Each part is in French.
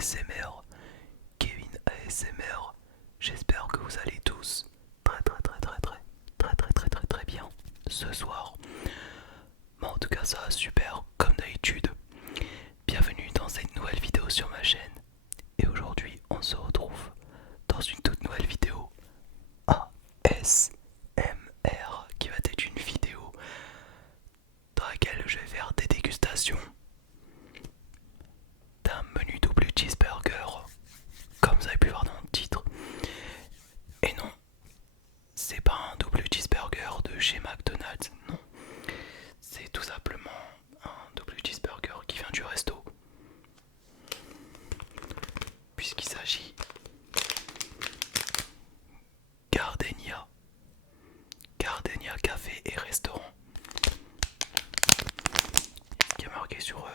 ASMR, Kevin ASMR. J'espère que vous allez tous très bien ce soir. Mais en tout cas ça va super comme d'habitude. Bienvenue dans cette nouvelle vidéo sur ma chaîne. Et aujourd'hui on se retrouve dans une toute nouvelle vidéo ASMR qui va être une vidéo dans laquelle je vais faire des dégustations d'un menu double cheeseburger, comme vous avez pu voir dans le titre. Et non, c'est pas un double cheeseburger de chez McDonald's, non. C'est tout simplement un double cheeseburger qui vient du resto. Puisqu'il s'agit Gardenia. Gardenia Café et Restaurant. Qui est marqué sur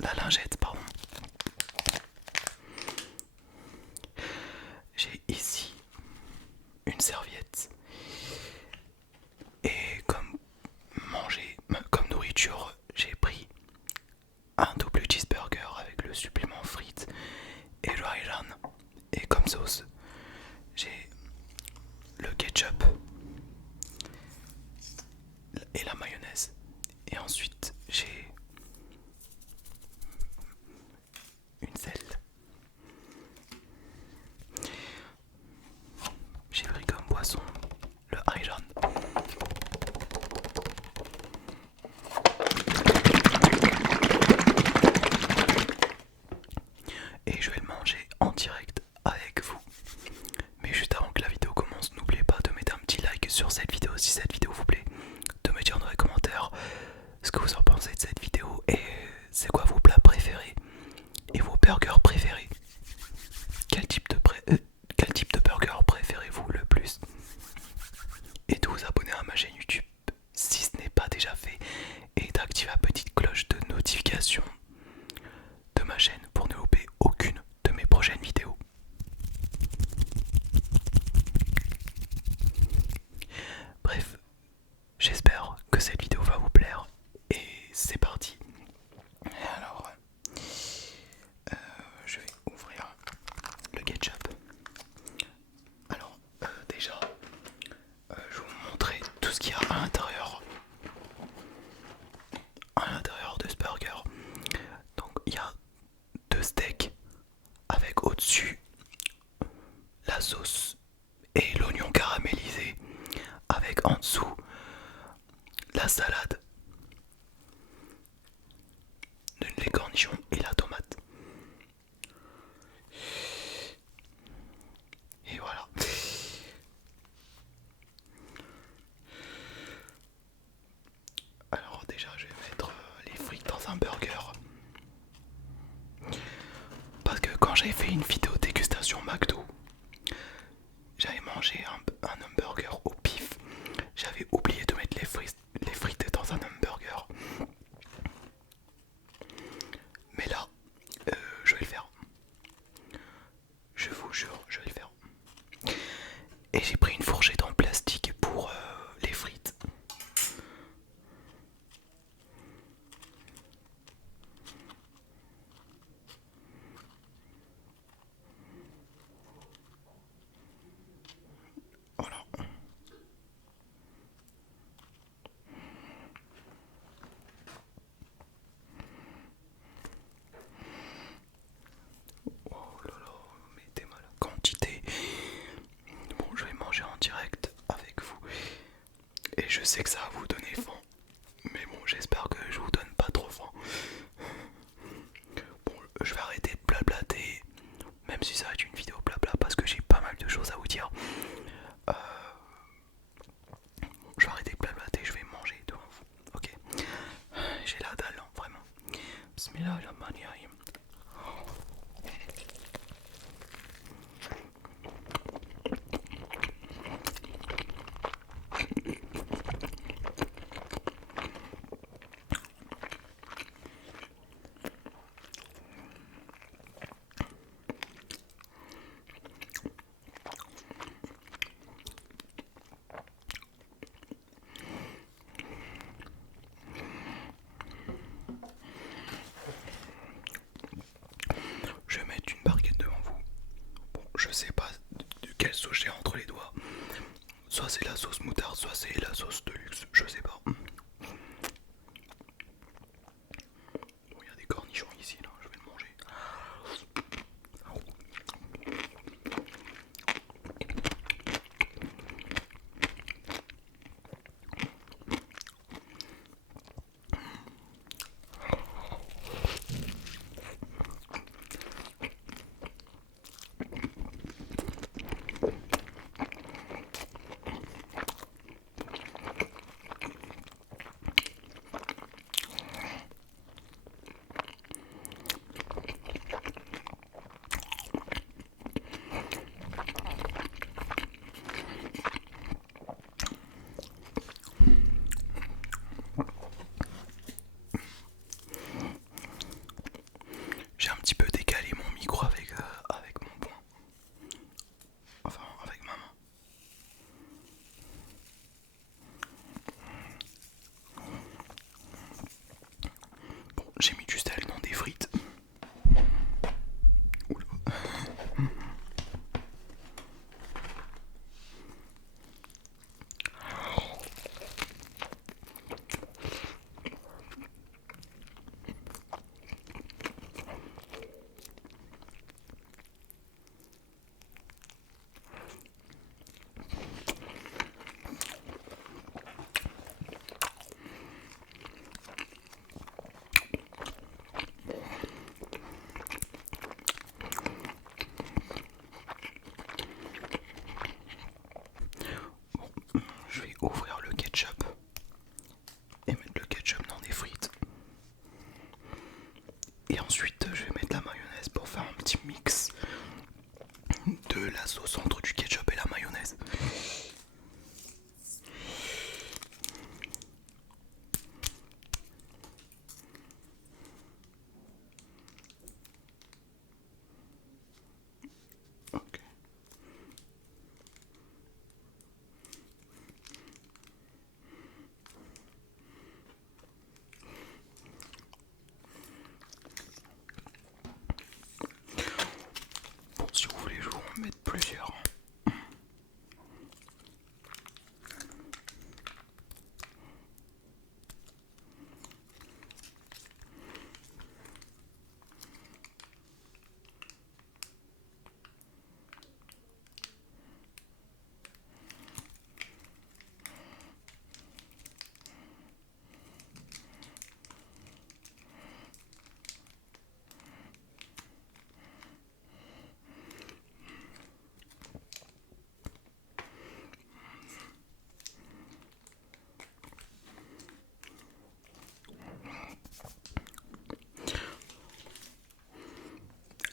la lingette, pardon. J'ai ici une serviette. Et comme nourriture, j'ai pris un double cheeseburger avec le supplément frites et le Highland. Et comme sauce, j'ai le ketchup et la mayonnaise. Et ensuite, j'ai une selle. J'ai pris comme boisson le Highland. Et je vais le manger en direct avec vous. Mais juste avant que la vidéo commence, n'oubliez pas de mettre un petit like sur cette vidéo si cette vidéo vous plaît, de me dire dans les commentaires ce que vous en pensez de cette vidéo et c'est quoi vos plats préférés et vos burgers préférés. Quel type de burger préférez-vous le plus? Et de vous abonner à ma chaîne YouTube si ce n'est pas déjà fait et d'activer la petite cloche de notification de ma chaîne pour ne louper aucune de mes prochaines vidéos. Bref, j'espère que cette vidéo va vous plaire et c'est parti. Alors, je vais ouvrir le ketchup. Alors, déjà, je vais vous montrer tout ce qu'il y a à l'intérieur de ce burger. Donc, il y a deux steaks avec au-dessus la sauce et l'oignon caramélisé, avec en dessous la salade, les cornichons et la tomate. Et voilà. Alors déjà je vais mettre les frites dans un burger. Parce que quand j'avais fait une vidéo dégustation McDo, j'avais mangé un hamburger au pif. J'avais oublié de mettre les frites dans un hamburger. Mais là, je vais le faire. Je vous jure, je vais le faire. Et j'ai pris une fourchette en plastique pour les frites. Voilà. Oh là là, mais t'es mal. Quantité. Bon, je vais manger en direct avec vous. Et je sais que ça va vous donner faim. Mais bon, j'espère que je vous donne pas trop faim. Bon, je vais arrêter de blablater. Même si ça va être une vidéo blabla parce que j'ai pas mal de choses à vous dire. Bon, je vais arrêter de blablater, je vais manger devant vous. Ok. J'ai la dalle, hein, vraiment. Bismillahirrahmanirrahim. Caesar, soit c'est la sauce de luxe, je sais pas. Bon, il y a des cornichons ici, là, je vais le manger. J'ai un petit peu décalé mon micro avec mon poing. Enfin, avec ma main. Bon, j'ai mis du sel dans des frites. Oula. Je vais ouvrir le ketchup et mettre le ketchup dans des frites. Et ensuite, je vais mettre la mayonnaise pour faire un petit mix de la sauce entre du ketchup et la mayonnaise. Ok. Bon, si vous voulez, je vais en mettre plusieurs.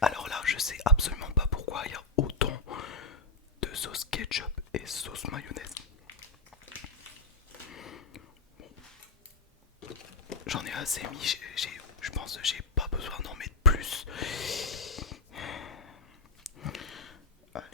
Alors là, je sais absolument pas pourquoi il y a autant de sauce ketchup et sauce mayonnaise. J'en ai assez mis, je pense que j'ai pas besoin d'en mettre plus. Allez.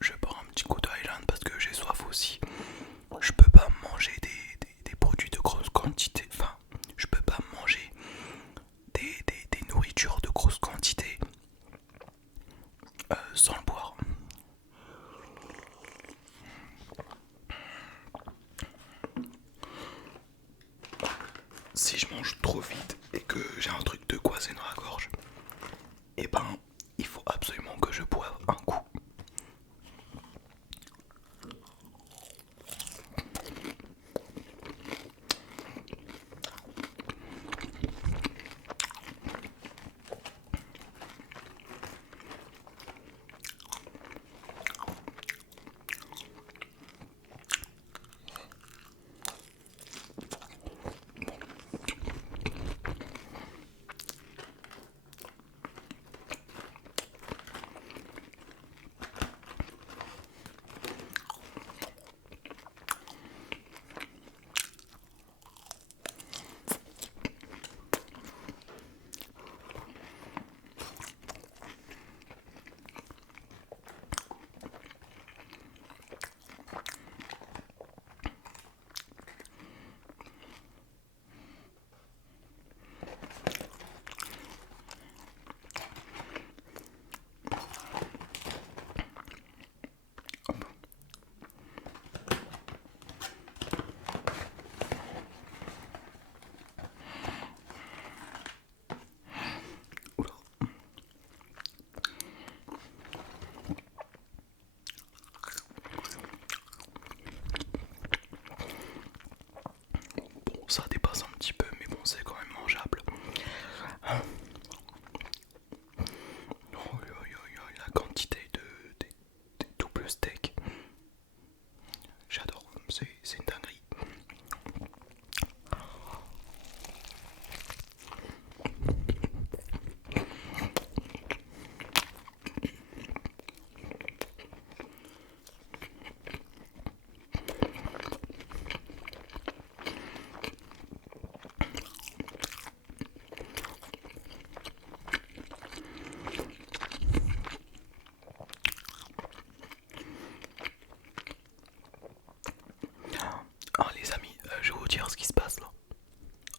Je prends un petit coup de Highland parce que j'ai soif aussi. Je peux pas manger des produits de grosse quantité. Enfin, je peux pas manger des nourritures de grosse quantité sans le boire. Si je mange trop vite et que j'ai un truc de coincé dans la gorge, et ben il faut absolument que je boive un coup.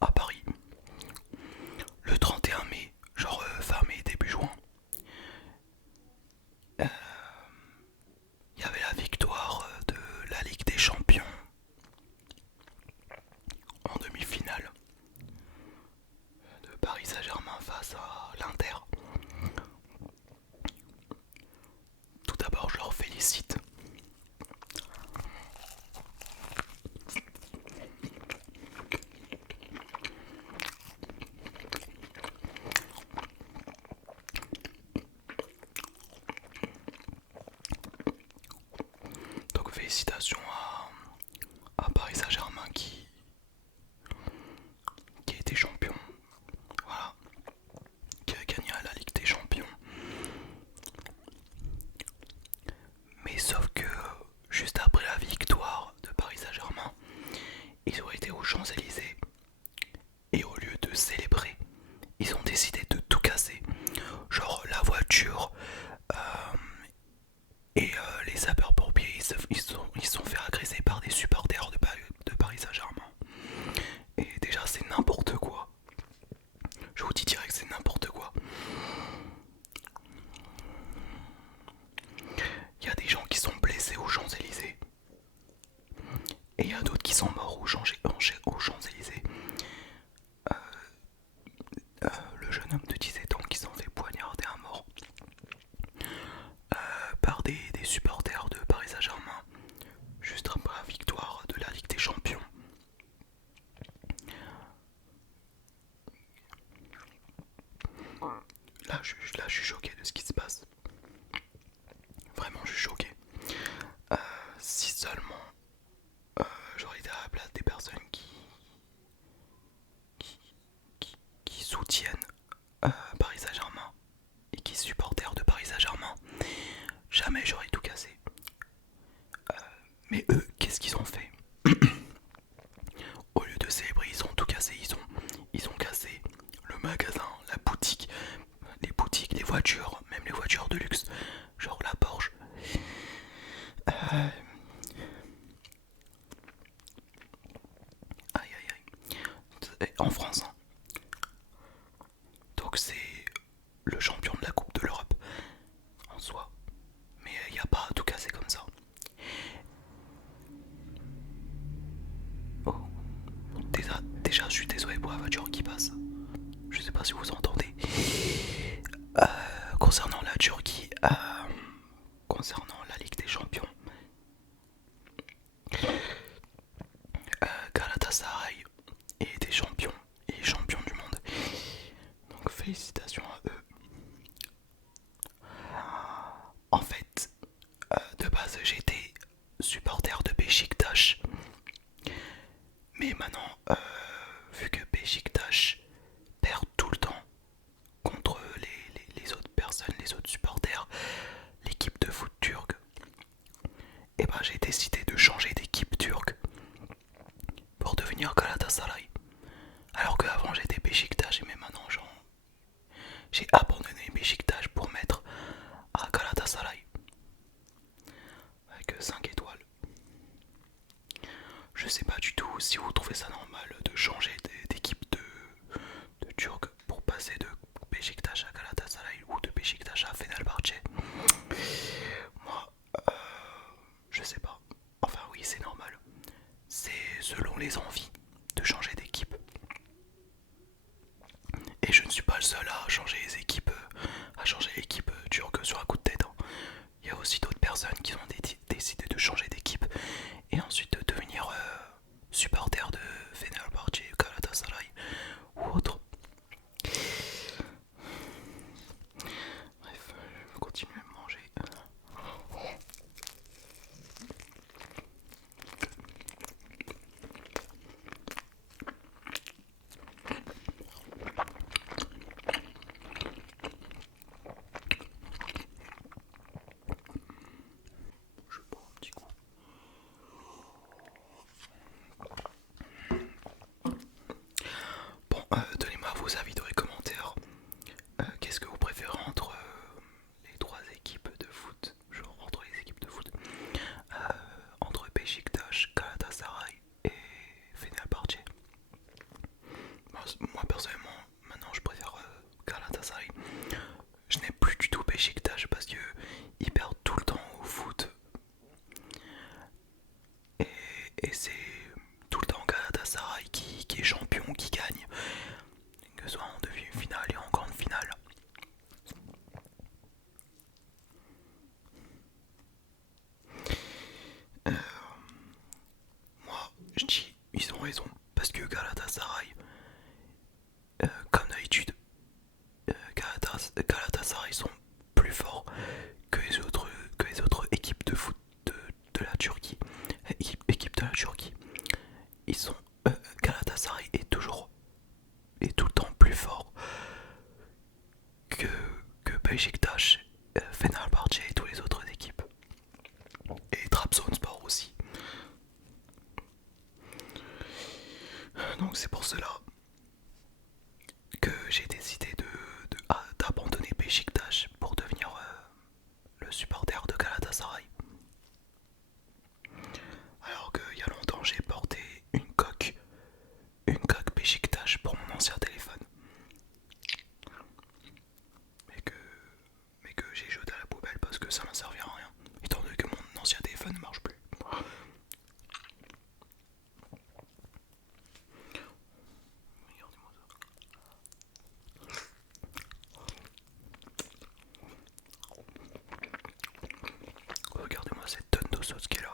à Paris le 31 mai, genre fin mai, début juin. Il y avait la victoire de la Ligue des Champions en demi-finale de Paris Saint-Germain face à l'Inter. Tout d'abord, je leur félicite. Donc félicitations à Paris Saint-Germain qui a été champion. Voilà, qui a gagné la Ligue des Champions. Mais sauf que juste après la victoire de Paris Saint-Germain, ils ont été aux Champs-Élysées et au lieu de célébrer, ils ont décidé de tout casser. Genre la voiture les sapeurs-pompiers, ils se sont fait agresser par des supporters de Paris Saint-Germain. Et déjà c'est n'importe quoi. Je vous dis direct, c'est n'importe quoi. Il y a des gens qui sont blessés aux Champs-Élysées. Et il y a d'autres qui sont morts aux Champs-Élysées. Le jeune homme de 17 ans qui s'en fait poignarder à mort par des supporters de Paris Saint-Germain juste après la victoire de la Ligue des Champions. Là je suis choqué de ce qui se passe. Vraiment, je suis choqué. Si seulement j'aurais été à la place des personnes qui soutiennent Paris Saint-Germain et qui supporters de Paris Saint-Germain, jamais j'aurais tout cassé. Mais eux, qu'est-ce qu'ils ont fait? Au lieu de célébrer, ils ont tout cassé. Ils ont cassé le magasin, la boutique, les boutiques, les voitures, même les voitures de luxe, genre la Porsche. Aïe aïe aïe. En France, hein. Donc c'est le champion de la Coupe de l'Europe en soi. Mais il n'y a pas à tout casser comme ça. Oh. Déjà, je suis désolé pour la voiture qui passe. Je sais pas si vous entendez. Concernant la Turquie, concernant la Ligue des Champions, Galatasaray est des champions et champions du monde. Donc félicitations à eux. En fait, de base j'étais supporter de Beşiktaş. Mais maintenant, vu que Beşiktaş perd tout le temps contre les autres personnes, les autres supporters, l'équipe de foot turque, et ben j'ai décidé de changer d'équipe turque pour devenir Galatasaray. Alors qu'avant j'étais Beşiktaş et mais maintenant j'ai abandonné Beşiktaş pour mettre à Galatasaray avec 5 étoiles. Je sais pas du tout si vous trouvez ça normal de changer d'équipe de turc pour passer de Beşiktaş à Galatasaray ou de Beşiktaş à Fenerbahçe. Moi, je sais pas. Enfin oui, c'est normal. C'est selon les envies de changer d'équipe. Et je ne suis pas le seul à changer les équipes, à changer l'équipe turque sur un coup de tête. Hein. Il y a aussi d'autres personnes qui ont décidé de changer d'équipe et ensuite de devenir supporter de Fenerbahçe, Galatasaray ou autre. Bref, je vais continuer à manger. Je bois un petit coup. Bon, donnez-moi vos avis dans les commentaires. Qu'est-ce que vous préférez entre les trois équipes de foot, genre entre les équipes de foot, entre Beşiktaş, Galatasaray et Fenerbahçe. moi personnellement, maintenant je préfère Galatasaray. Je n'ai plus du tout Beşiktaş parce que ils perdent tout le temps au foot. Et, et c'est tout le temps Galatasaray qui est champion, qui gagne. Que ce soit en demi-finale et en grande finale. Euh, Moi, je dis, ils ont raison. Parce que Galatasaray, comme d'habitude, Galatasaray sont plus forts que les autres équipes de foot de la Turquie. Équipe de la Turquie. Ils sont Galatasaray est toujours et tout le temps plus fort que Beşiktaş, Fenerbahçe et toutes les autres équipes. Et Trabzonspor aussi. Donc c'est pour cela que j'ai décidé d'abandonner Beşiktaş pour devenir le supporter de Galatasaray. Alors qu'il y a longtemps j'ai porté une coque Beşiktaş pour mon ancien téléphone. Mais que j'ai jeté à la poubelle parce que ça m'a servi à rien. Étant donné que mon ancien téléphone ne marche plus. Regardez-moi ça. Regardez-moi cette tonne de sauce qui est là.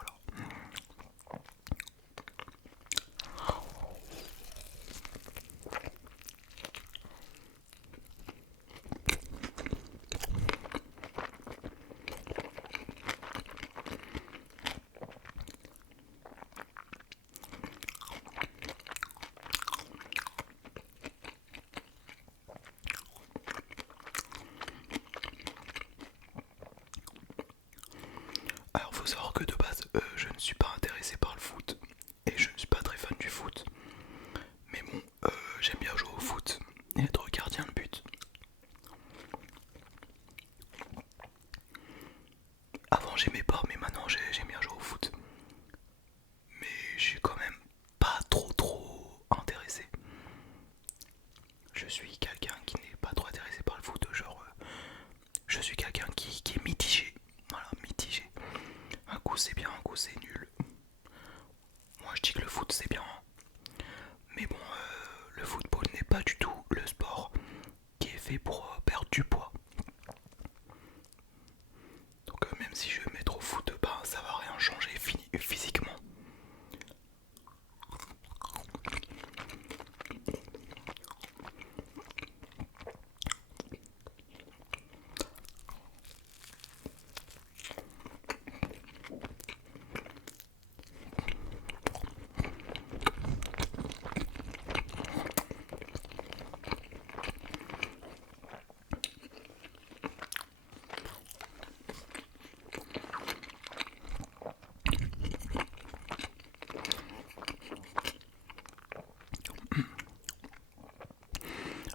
Alors faut savoir que de base je ne suis pas intéressé par le foot et je ne suis pas très fan du foot. Mais bon, j'aime bien jouer au foot et être gardien de but. Avant j'aimais pas mais maintenant j'aime bien jouer au foot. Mais je suis quand même pas trop intéressé. Je suis quelqu'un qui n'est pas trop intéressé par le foot, genre je suis quelqu'un qui est mitigé. Voilà, mitigé. Un coup c'est bien, un coup c'est nul. Moi je dis que le foot c'est bien. Mais bon, le football n'est pas du tout le sport qui est fait pour perdre du poids. Donc même si je vais mettre au foot, ben, ça va rien changer physiquement.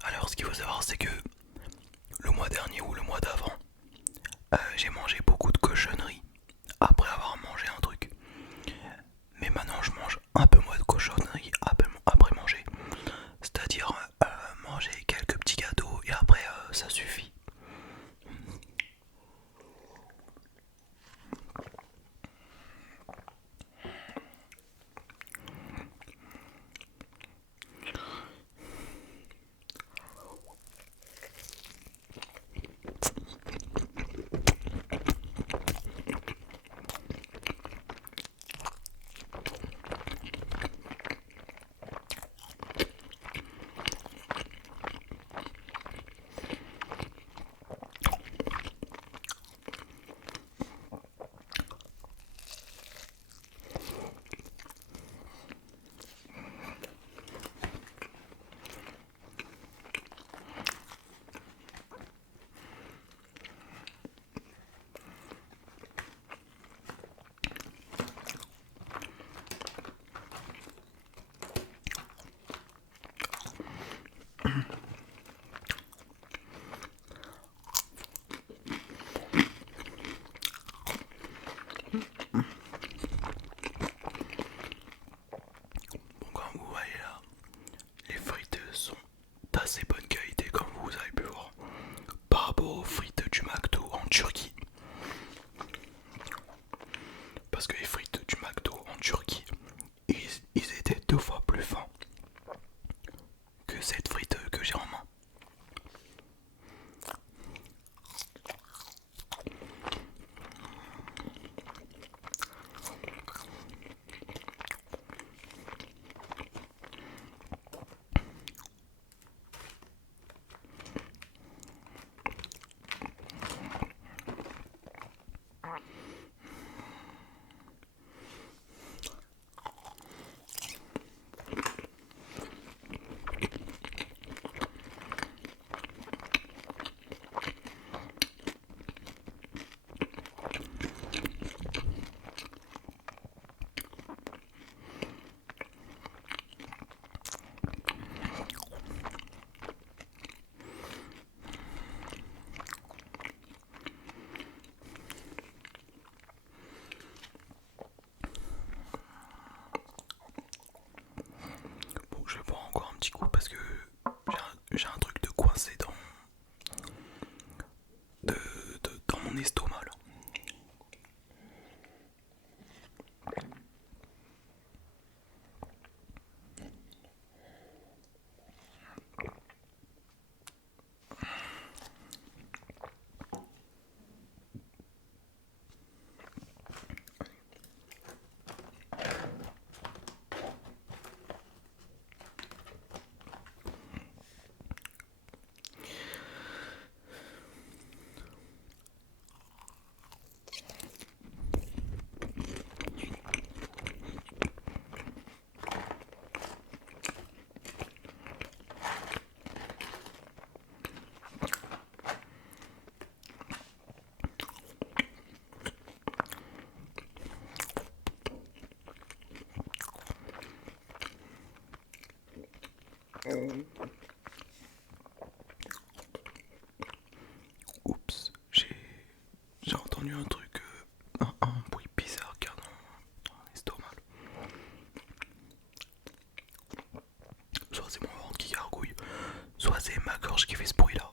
Alors ce qu'il faut savoir c'est que le mois dernier ou le mois d'avant, j'ai mangé beaucoup de cochonneries après avoir mangé un truc. Mais maintenant je mange un peu moins de cochonneries après manger. C'est-à-dire manger quelques petits gâteaux et après ça suffit. que cette frite que j'ai en main. Bon, je vais prendre encore un petit coup parce que j'ai un truc de coincé dans mon estomac là. Oups, j'ai entendu un truc, un bruit bizarre car dans l'estomac. Soit c'est mon ventre qui gargouille, soit c'est ma gorge qui fait ce bruit là.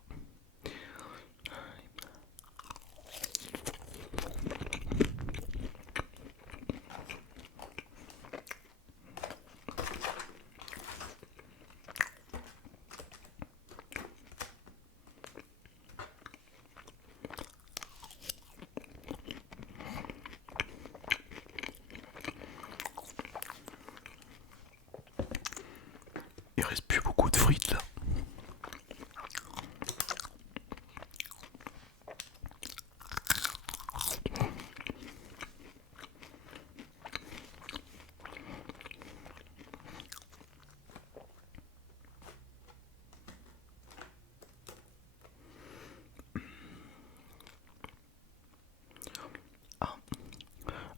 Il reste plus beaucoup de frites là.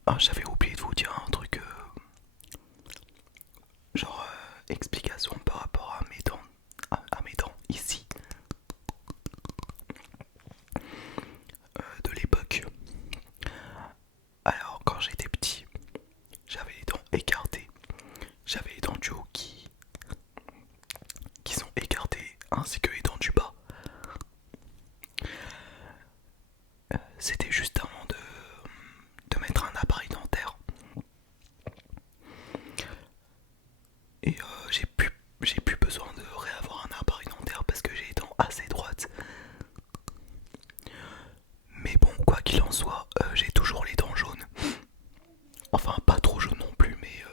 Ah, j'avais oublié de vous dire un truc, genre explication par rapport à mes dents, à mes dents ici, de l'époque. Alors quand j'étais petit, j'avais les dents écartées, j'avais les dents du haut qui sont écartées, ainsi que les dents du bas. C'était juste avant de mettre un appareil dentaire. Et j'ai plus besoin de réavoir un appareil dentaire parce que j'ai les dents assez droites. Mais bon, quoi qu'il en soit, j'ai toujours les dents jaunes. Enfin, pas trop jaunes non plus, mais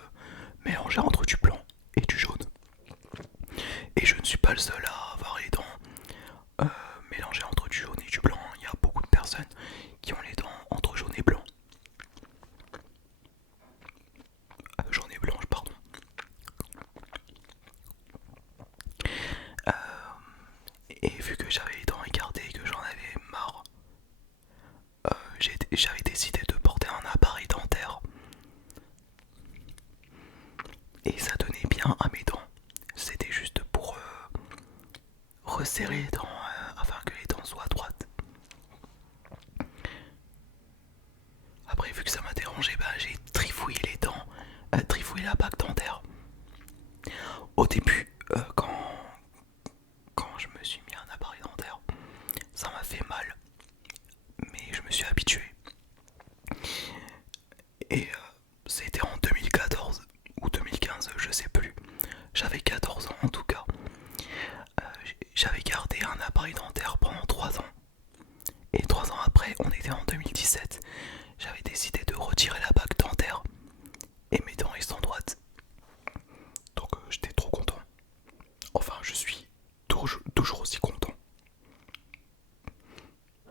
mélangées entre du blanc et du jaune. Et je ne suis pas le seul à avoir les dents mélangées entre du jaune et du blanc. Il y a beaucoup de personnes qui ont les dents entre jaune et blanc. Jaune et blanche, pardon. Et vu que j'avais les dents écartées et que j'en avais marre, j'avais décidé de porter un appareil dentaire. Et ça donnait bien à mes dents. C'était juste pour resserrer les dents afin que les dents soient droites. Après, vu que ça m'a dérangé, j'ai trifouillé les dents, trifouillé la bague dentaire. Au début, quand je me suis mis un appareil dentaire, ça m'a fait mal, mais je me suis habitué. Et c'était en 2014 ou 2015, je sais plus. J'avais 14 ans en tout cas. on était en 2017. J'avais décidé de retirer la bague dentaire et mes dents ils sont droites. Donc j'étais trop content. Enfin, je suis toujours aussi content.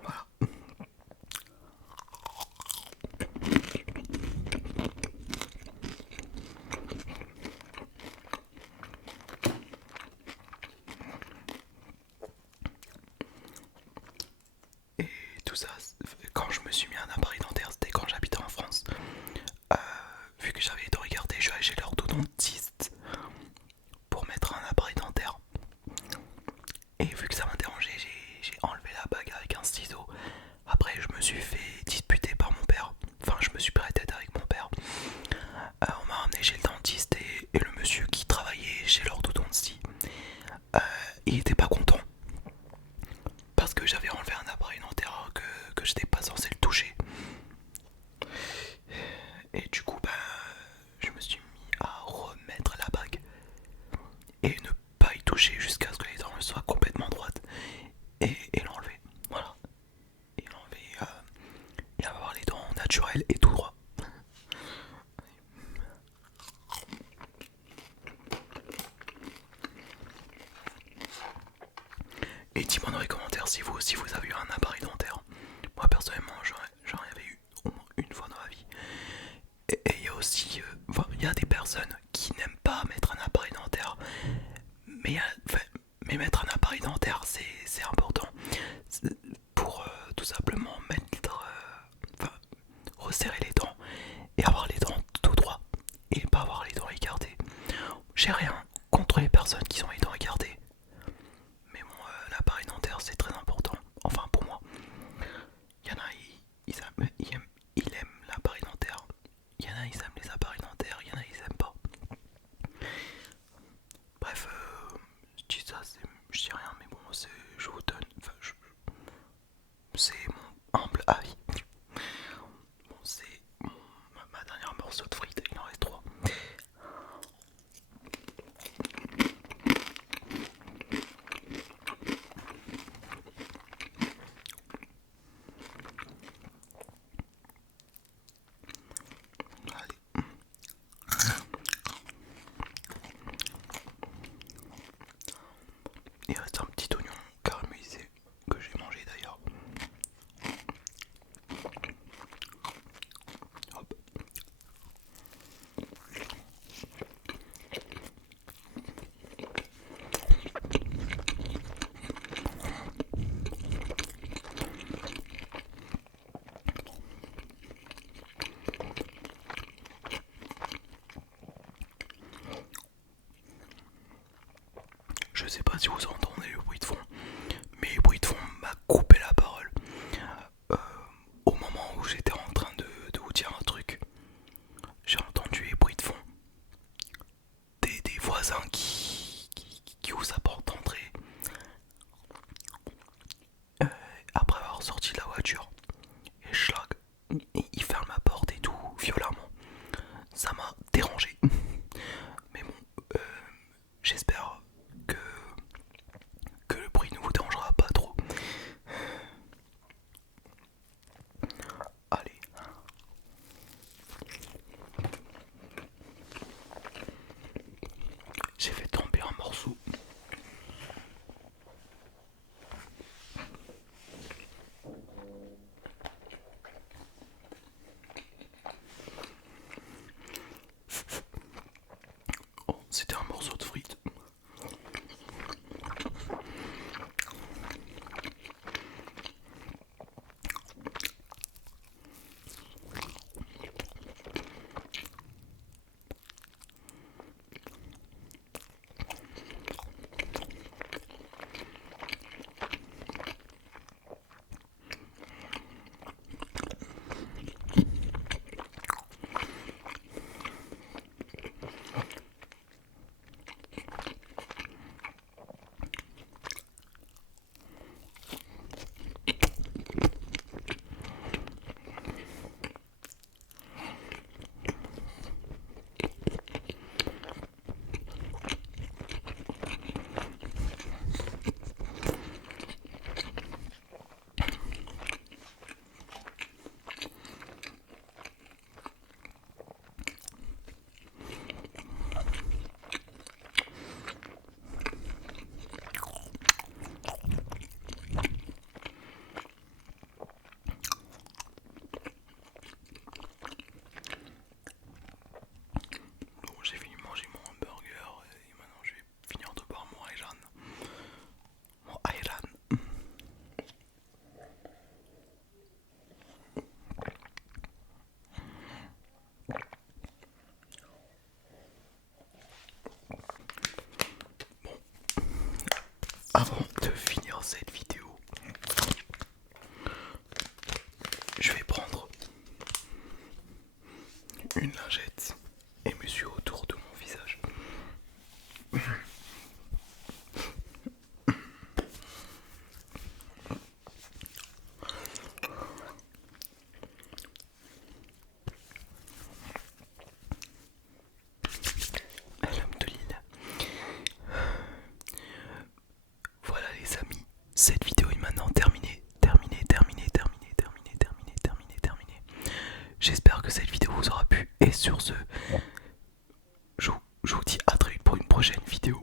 Voilà. Et tout ça, quand je me suis mis un appareil dentaire, c'était quand j'habitais en France. Euh, Vu que j'avais été regarder, je suis allé chez l'orthodontiste pour mettre un appareil dentaire. Et vu que ça m'a dérangé, j'ai enlevé la bague avec un ciseau. Après, je me suis fait disputer par mon père. Enfin, je me suis pris la tête avec mon père. On m'a ramené chez le dentiste et le monsieur qui travaillait chez l'orthodontiste, il était pas content parce que j'avais enlevé un appareil dentaire que j'étais pas censé le toucher. Et du coup, je me suis mis à remettre la bague et ne pas y toucher jusqu'à ce que les dents soient complètement droites et l'enlever. Voilà. Et l'enlever et avoir les dents naturelles et tout droit. Et dis-moi dans les commentaires si vous aussi vous avez eu un appareil dentaire. Moi personnellement j'en avais eu au moins une fois dans ma vie. Et il y a aussi, il y a des personnes qui n'aiment pas mettre un appareil dentaire. Mais mettre un appareil dentaire c'est important. Pour tout simplement resserrer les dents et avoir les dents tout droit. Et pas avoir les dents écartées. J'ai rien contre les personnes qui ont les dents écartées. Mais bon, l'appareil dentaire c'est très important. Enfin pour moi. Il y en a, ils aiment l'appareil dentaire. Il y en a, ils aiment les appareils dentaires. Il y en a, ils aiment pas. Bref, je dis ça, je dis rien, mais bon, je vous donne. Enfin, c'est mon humble avis. Bon, c'est ma dernière morceau de frites. Il en reste 3. Allez. Il reste un petit oignon caramélisé que j'ai mangé d'ailleurs. Hop. Je sais pas si vous entendez le bruit de fond, mais le bruit de fond m'a coupé la parole. Au moment où j'étais en train de vous dire un truc, j'ai entendu les bruits de fond des voisins qui vous apportent d'entrée après avoir sorti de la voiture. Et schlag, il ferme la porte et tout violemment. Ça m'a dérangé. Mais bon, j'espère que le bruit avant de finir cette vidéo, je vais prendre une lingette et m'essuyer autour de mon visage. Alhamdoulilah. Voilà les amis, cette vidéo est maintenant terminée. J'espère que cette vidéo vous aura plu et sur ce, je vous dis à très vite pour une prochaine vidéo.